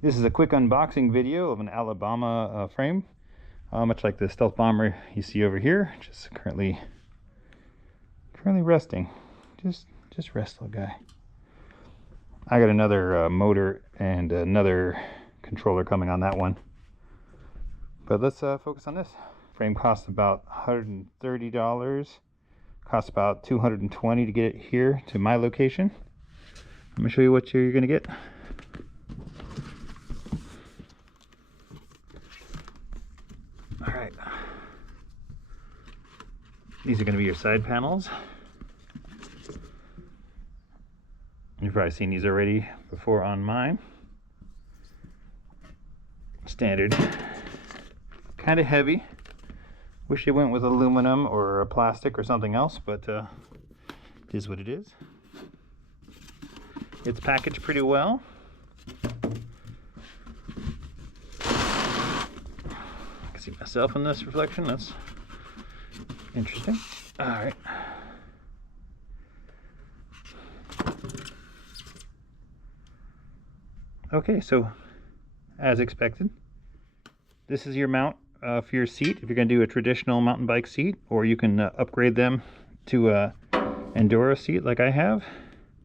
This is a quick unboxing video of an Alibaba frame, much like the stealth bomber you see over here, just currently resting. Just rest, little guy. I got another motor and another controller coming on that one, but let's focus on this. Frame costs about $130. Costs about $220 to get it here to my location. Let me show you what you're gonna get. All right, these are going to be your side panels. You've probably seen these already before on mine. Standard, kind of heavy. Wish they went with aluminum or plastic or something else, but it is what it is. It's packaged pretty well. See myself in this reflection. That's interesting. All right. Okay, so as expected, this is your mount for your seat if you're going to do a traditional mountain bike seat, or you can upgrade them to a enduro seat like I have.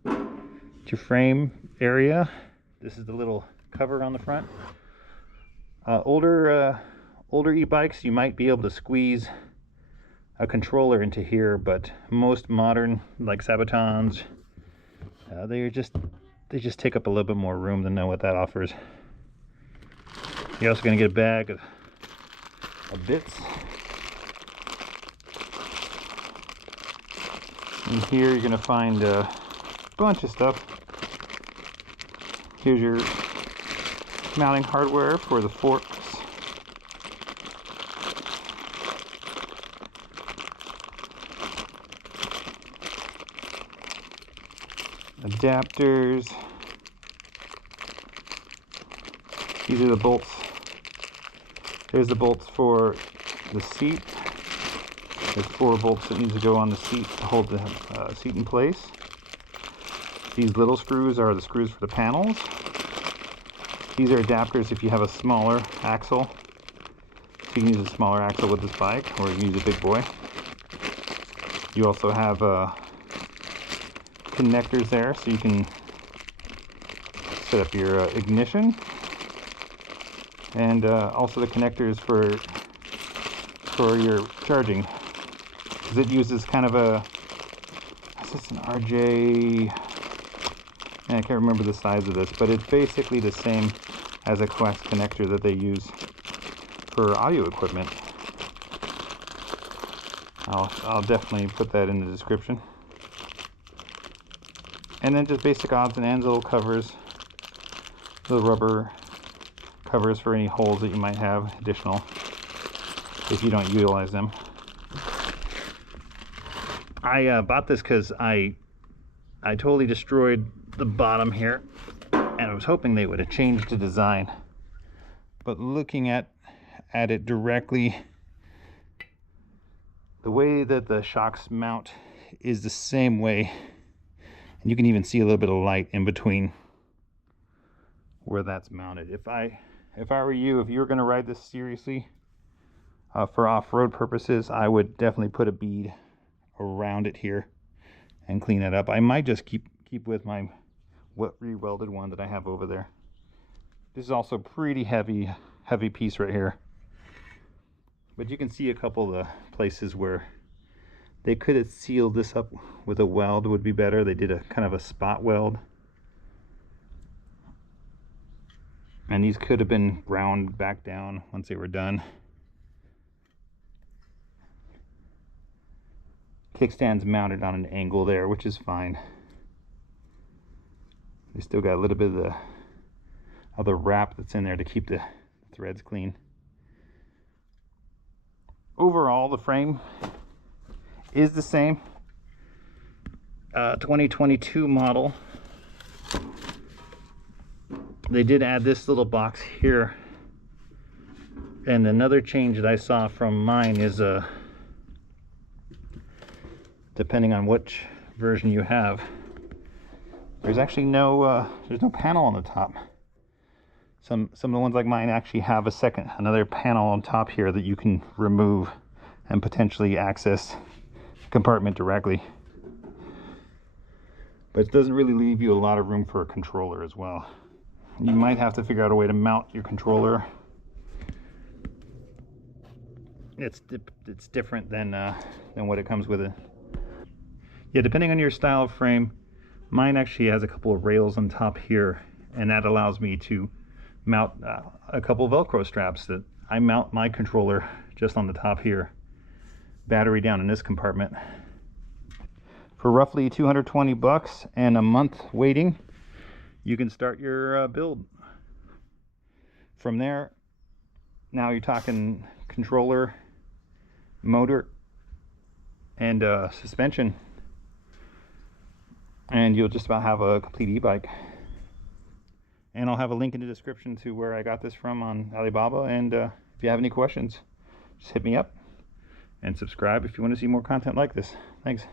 It's your frame area. This is the little cover on the front. Older e-bikes, you might be able to squeeze a controller into here, but most modern, like Sabvotons, they just take up a little bit more room than what that offers. You're also going to get a bag of bits. In here you're going to find a bunch of stuff. Here's your mounting hardware for the forks. Adapters. These are the bolts. There's the bolts for the seat. There's 4 bolts that need to go on the seat to hold the seat in place. These little screws are the screws for the panels. These are adapters if you have a smaller axle. So you can use a smaller axle with this bike, or you can use a big boy. You also have connectors there, so you can set up your ignition, and also the connectors for your charging, because it uses kind of a, is this an RJ? I can't remember the size of this, but it's basically the same as a coax connector that they use for audio equipment. I'll definitely put that in the description. And then just basic odds and ends, little covers, the rubber covers for any holes that you might have additional if you don't utilize them. I bought this because I totally destroyed the bottom here, and I was hoping they would have changed the design. But looking at it directly, the way that the shocks mount is the same way. And you can even see a little bit of light in between where that's mounted. If I were you, if you're going to ride this seriously for off-road purposes, I would definitely put a bead around it here and clean it up. I might just keep with my re-welded one that I have over there. This is also a pretty heavy piece right here. But you can see a couple of the places where they could have sealed this up with a weld, would be better. They did a kind of a spot weld. And these could have been ground back down once they were done. Kickstand's mounted on an angle there, which is fine. They still got a little bit of the wrap that's in there to keep the threads clean. Overall, the frame is the same. 2022 model. They did add this little box here, and another change that I saw from mine is depending on which version you have, there's actually no panel on the top. Some of the ones like mine actually have another panel on top here that you can remove and potentially access the compartment directly. But it doesn't really leave you a lot of room for a controller as well. You might have to figure out a way to mount your controller. It's different than what it comes with it. Yeah, depending on your style of frame, mine actually has a couple of rails on top here, and that allows me to mount a couple of Velcro straps that I mount my controller just on the top here. Battery down in this compartment. For roughly 220 bucks and a month waiting, you can start your build. From there, now you're talking controller, motor, and suspension, and you'll just about have a complete e-bike. And I'll have a link in the description to where I got this from on Alibaba, and if you have any questions, just hit me up and subscribe if you want to see more content like this. Thanks.